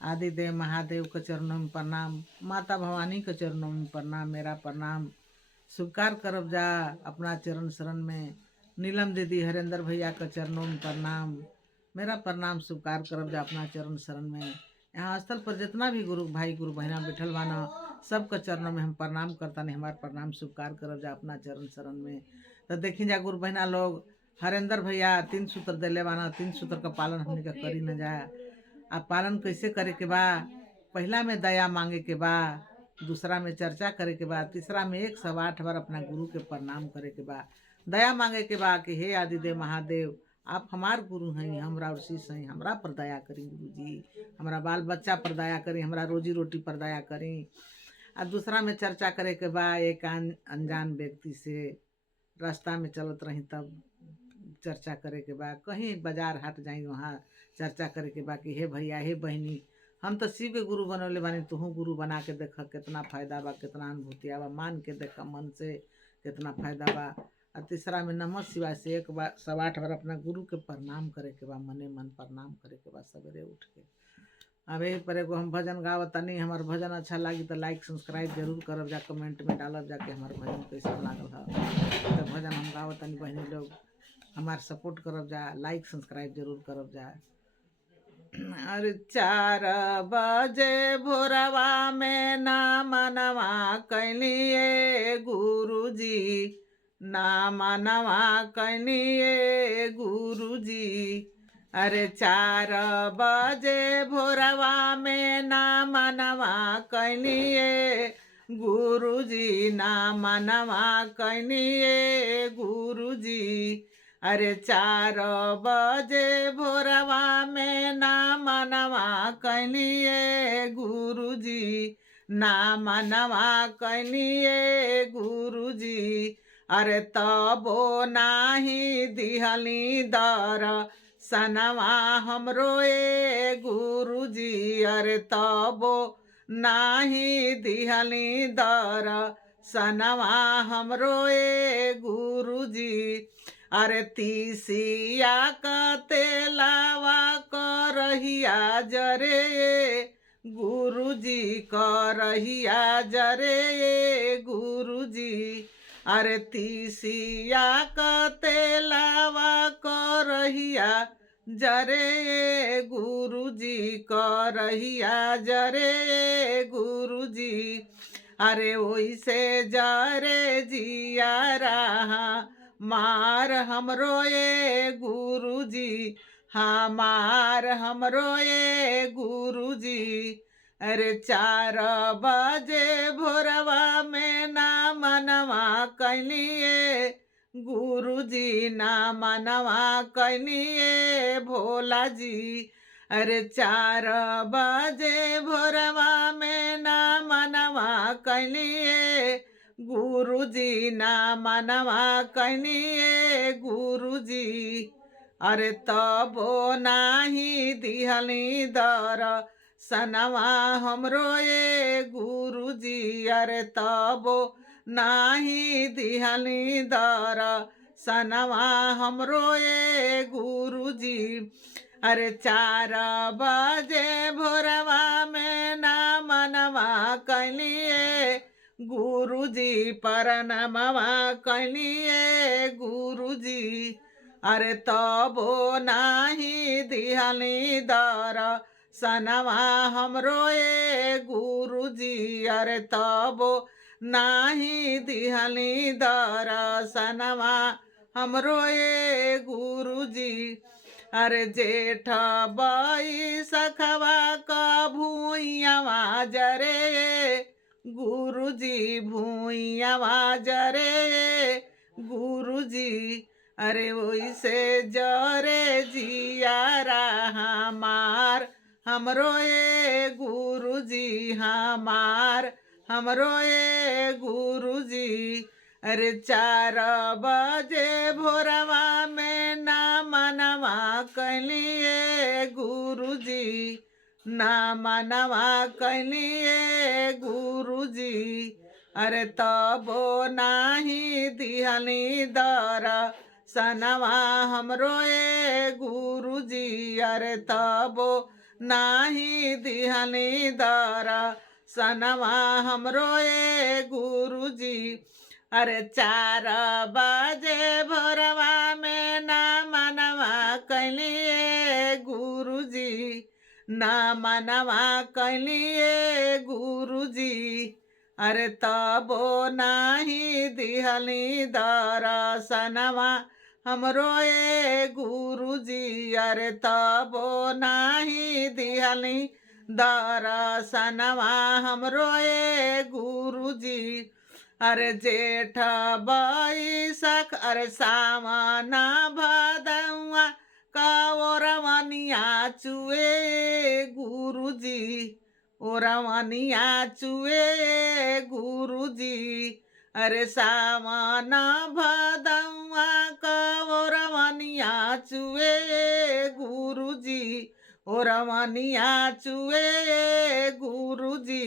आदिदेव महादेव के चरणों में प्रणाम, माता भवानी के चरणों में प्रणाम, मेरा प्रणाम स्वीकार करब जा अपना चरण शरण में। नीलम दीदी हरेंद्र भैया के चरणों में प्रणाम, मेरा प्रणाम स्वीकार करब जा अपना चरण शरण में। यहाँ स्थल पर जितना भी गुरु भाई गुरु बहना बैठल बाना सबके चरणों में हम प्रणाम करता नहीं, हमारा प्रणाम स्वीकार करब जा अपना चरण शरण में। तो देखी जा गुरु बहना लोग, हरेंद्र भैया 3 सूत्र दिले बाना, 3 सूत्र का पालन हमने का करी न जाए। आप पालन कैसे करे के बा? पहला में दया मांगे के बा, दूसरा में चर्चा करे के बा, तीसरा में 108 बार अपना गुरु के प्रणाम करे के बा। दया मांगे के बा कि हे आदिदेव महादेव आप हमार गुरु हैं, हमरा और शिष्य हैं, हमरा पर दया करी गुरु जी, हमारा बाल बच्चा पर दया करी, हमारा रोजी रोटी पर दया करी। और दूसरा में चर्चा करे के बा एक अनजान व्यक्ति से, रास्ता में चलत रही तब चर्चा करे के बा, कहीं बाजार हाट जाई वहाँ चर्चा करे के बा कि हे भैया हे बहनी हम तो शिव के गुरु बनौले बानी, तुहू गुरु बना के देख कितना फायदा बा, कितना अनुभूति बा, मान के देख मन से कितना फायदा बा। और तीसरा में नमः शिवाय से 108 बार अपना गुरु के प्रणाम करे के बा, मने मन प्रणाम करे के बा सवेरे उठ के। अब यही पर एगो हम भजन गावत तनी, हमार भजन अच्छा लगी तो लाइक सब्सक्राइब जरूर करब जा, कमेंट में डालब जा कि हमार भजन कैसा लागल है। तो भजन हम गावत तनी, बहनी लोग हमार सपोर्ट करब जा, लाइक सब्सक्राइब जरूर करब जा। अरे 4 बजे भोरवा में ना मनवा कैलिए गुरुजी, ना मनवा कैलिए गुरुजी। अरे 4 बजे भोरवा में ना मनवा कैलिए गुरुजी, ना मनवा कैलिए गुरुजी। अरे 4 बजे भोरवा में ना मनवा कैलिए गुरुजी, ना मनवा कैलिए गुरुजी। अरे तबो नाही दिहली दर सनवा हमरो ए गुरुजी, अरे तबो नाही दिहली दर सनवा हमरो ए गुरुजी। अरे तीसिया का तेलावा करहिया जरे गुरुजी, करहिया जरे गुरुजी। अरे तीसिया का तेलावा करहिया जरे गुरुजी, करहिया जरे गुरुजी। अरे ओइसे जरे जिया रहा मार हमरो ए गुरुजी, हमार हमरो ए गुरुजी। अरे 4 बजे भोरवा में ना मनवा कैलिए गुरुजी, ना मनवा कैलिए भोला जी। अरे 4 बजे भोरवा में ना मनवा कैलिए गुरुजी, ना मनवा कैलिए गुरुजी। अरे तबो नाही दिहली दर सनवा हमरो ए गुरुजी, अरे तबो नाही दिहली दर सनवा हमरो ए गुरुजी। अरे 4 बजे भोरवा में ना मनवा कैलिए गुरुजी, परनमवा कैलिए गुरुजी। अरे तबो नाही दिहली दर सनवा हमरो ए गुरुजी, अरे तबो नाही दिहली दर सनवा हमरो ए गुरुजी। अरे जेठ बई सखवा का भूइयावा जरे गुरुजी, भूइयावा जरे गुरुजी। अरे ओइसे जरे जिया रहा मार हमरो ए गुरुजी, हमार हमरो ए गुरुजी। अरे 4 बजे भोरवा में ना मनवा कैलिए गुरुजी, ना मनवा कैलिए गुरुजी। अरे तबो नाही दिहली दर सनवा हमरो ए गुरुजी, अरे तबो नाही दिहनी दर्शनवा हमरो ए गुरुजी। अरे 4 बजे भोरवा में ना मनवा कैली ए गुरुजी, ना मनवा कैली ए गुरुजी। अरे तबो नाही दिहली दर्शनवा हमरो ए गुरुजी। अरे तबो नाही दिहली दर्शनवा हमरो ए गुरुजी। अरे जेठ बैसख अरे सावन भदौआ कौरवनिया चुए गुरुजी, ओरवनिया चुए गुरुजी। अरे सावन भदौआ कौरवनिया चुए गुरुजी, ओरवनिया चुए गुरुजी।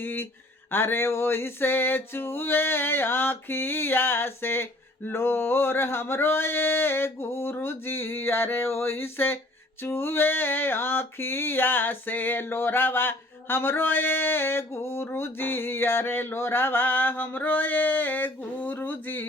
अरे ओइसे चुए आँखिया से लोर हमरो ए गुरुजी। अरे ओइसे चुए आँखिया से लोरवा हमरो ए गुरुजी। अरे लोरवा हमरो ए गुरुजी।